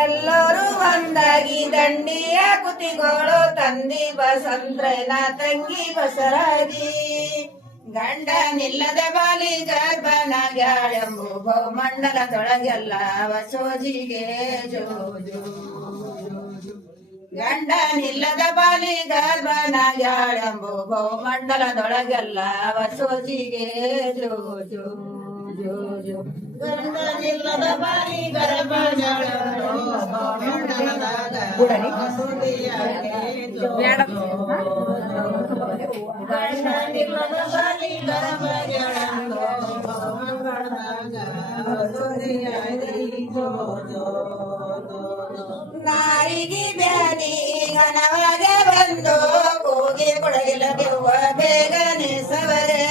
ಎಲ್ಲರೂ ಒಂದಾಗಿ ದಂಡಿಯ ಕುತಿಗೋಳು ತಂದಿ ಬಸಂತ್ರನ ತಂಗಿ ಬಸರಾಗಿ ಗಂಡ ನಿಲ್ಲದ ಬಾಲಿ ಗರ್ಭನಾಗ್ಯಾಳೆಂಬು ಬಹುಮಂಡಲದೊಳಗೆಲ್ಲ ವಸೋಜಿಗೆ ಜೋಜು ಗಂಡ ನಿಲ್ಲದ ಬಾಲಿ ಗರ್ಭನಾಗ್ಯಾಳೆಂಬು ಬಹುಮಂಡಲದೊಳಗೆಲ್ಲ ವಸೋಜಿಗೆ ಜೋಜು ಜೋಜು ಗಂಡ ನಿಲ್ಲದ ಬಾಲಿ ಗರ್ಭನಾಗ್ಯಾಳೆಂಬು ಬಹುಮಂಡಲದಾಗ ವಸೋಜಿಯಾಗೆ ಜೋಜು ಗಂಡ ನಿಲ್ಲದ ಬಾಲಿ ಗರ್ಭನಾಗ್ಯಾಳೆಂಬು ಬಹುಮಂಡಲದಾಗ ವಸೋಜಿಯಾಗೆ ಜೋಜು ನಾರಿಗೆ ಬ್ಯಾನಿ ಘನವಾಗಿ ಬಂದು ಕೂಗಿ ಕೊಡಗಿಲ ಬೆವ್ವ ಬೇಗನೆ ಸವರೆ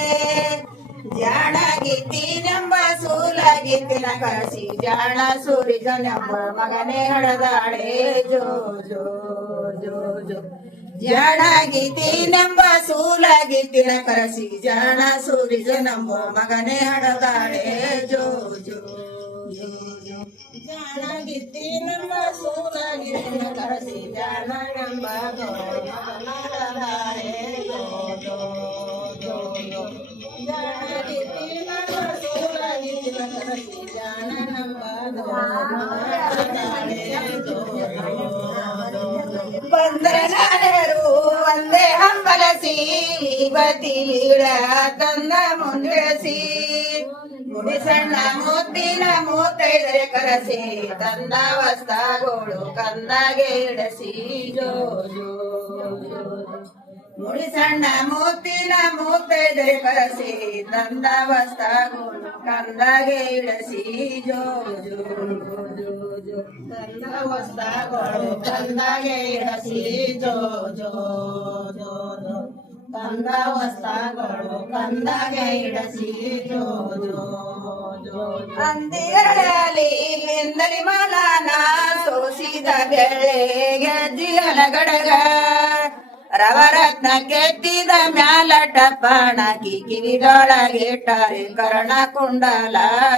ಜಾಣಗಿತ್ತೀನೆಂಬ ಸೂಲಾಗಿತ್ತಿನ ಕಳಿಸಿ ಜಾಣ ಸೂರಿಜನೆಂಬ ಮಗನೇ ಹಡದಾಳೆ ಜೋ ಜೋ ಜೋ ಜೋ ಜಾಣಗಿತ್ತೀನೆಂಬ ಸೂಲಾಗಿತ್ತಿನ ಕರೆಸಿ ಜಾಣ ಸೂರಿಜನೆಂಬ ಮಗನೇ ಹಡದಾಳೆ ಜೋ ಜೋ ಜೋ ಜೋ ಜಾಣಗಿತ್ತೀನೆಂಬ ಸೂಲಾಗಿತ್ತಿನ ಕರೆಸಿ ಜಾಣ ಎಂಬ ಮಗನಾಡದಾಳೆ ಜೋ ಜೋ ಜೋ ಜೋ ಜಾಣಗಿತ್ತೀನೆಂಬ ಸೂಲಾಗಿತ್ತಿನ ಕರೆಸಿ ಜಾಣ ಎಂಬ ಮಗನಾಡದಾಳೆ ಜೋ ಬಂದರೆ ನಾಡರು ಒಂದೇ ಹಂಬಲಸಿ ಬತಿಲೀಡ ತಂದ ಮುಂದಿಳಿಸಿ ಮುಡಿ ಸಣ್ಣ ಮುದ್ದಿನ ಮೂತೈದರೆ ಕರಸಿ ತಂದ ವಸ್ತಾಗೋಳು ಕಂದಾಗೆ ಇಡಸಿ ಜೋ ಜೋ ಮುಡಿ ಸಣ್ಣ ಮುತ್ತಿನ ಮೂತೈದರೆ ಕರಸಿ ತಂದ ವಸ್ತಾಗೋಳು ಕಂದಾಗೆ ಇಡಸಿ ಜೋ ಜೋ ಜೋ ಜೋ ಕಂದ ವಸ್ತಾಗೋಳು ಕಂದಾಗೆ ಇಡಸಿ ಜೋ ಜೋ ಜೋ ಜೋ ಕಂದ ವಸ್ತಾಗೋಳು ಕಂದಾಗೆ ಇಡಸಿ ಜೋ ಜೋ ಜೋ ಅಂದಿರಲಿ ಇಲ್ಲಿಂದಲಿ ಮಲಾನ ಸೋಸಿದ ಬೆಳ್ಳೆಗೆ ಜಿಗಲ ಗಡಗ ರವರತ್ನ ಕೆತ್ತಿದ ಮ್ಯಾಲ ಟಪ್ಪಣಕಿ ಕಿವಿದೊಳಗಿಟ್ಟರೆ ಕರ್ಣ ಕುಂಡಲ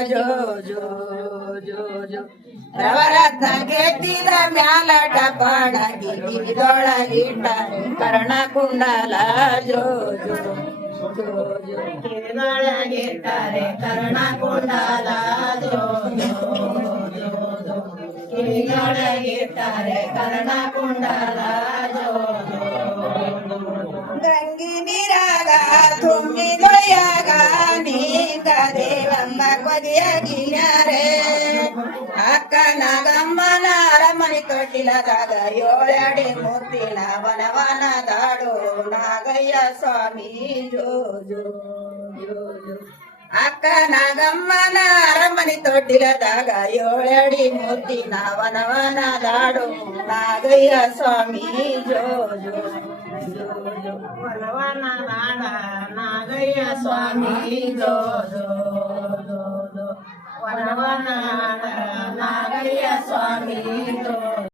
ಜೋ ಜೋ ಜೋ ಜೋ ರವರತ್ನ ಕೆತ್ತಿದ ಮ್ಯಾಲ ಟಪ್ಪಣಕಿ ಕಿವಿದೊಳಗಿಟ್ಟರೆ ಕರ್ಣ ಕುಂಡಲ ಜೋ ಜೋ ಜೋ ಜೋ ಕಿವಿದೊಳಗಿಟ್ಟರೆ ಕರ್ಣ ಕುಂಡಲ ಜೋ ಜೋ ಜೋ ಜೋ ಕಿವಿದೊಳಗಿಟ್ಟರೆ ಕರ್ಣ ಕುಂಡಲ ಜೋ ಜೋ ಗಂಗಿ ನೀರಾಗ ತುಂಬಿದೊಳೆಯಾಗ ನೀಗ ದೇವಮ್ಮ ಕೊದಿಯಾಗಿನ್ಯಾರೆ ಅಕ್ಕ ನಾಗಮ್ಮನ ಅರಮನೆ ತೊಟ್ಟಿಲದಾಗ ಏಳಡಿ ಮುತ್ತಿನ ವನವನ ದಾಡು ನಾಗಯ್ಯ ಸ್ವಾಮಿ ಜೋ ಜೋ ಜೋ ಜೋ ಅಕ್ಕ ನಾಗಮ್ಮನ ಅರಮನೆ ತೊಟ್ಟಿಲದಾಗ ಏಳಡಿ ಮುತ್ತಿನ ವನವನ ದಾಡು ನಾಗಯ್ಯ ಸ್ವಾಮಿ ಜೋ ಜೋ ಜೋ ಜೋ ವನವನ ನಾಡ ನಾಗಯ್ಯ ಸ್ವಾಮಿ ಜೋ ಜೋ ಜೋ ಜೋ ವನವನ ನಾಡ ನಾಗಯ್ಯ ಸ್ವಾಮಿ ಜೋ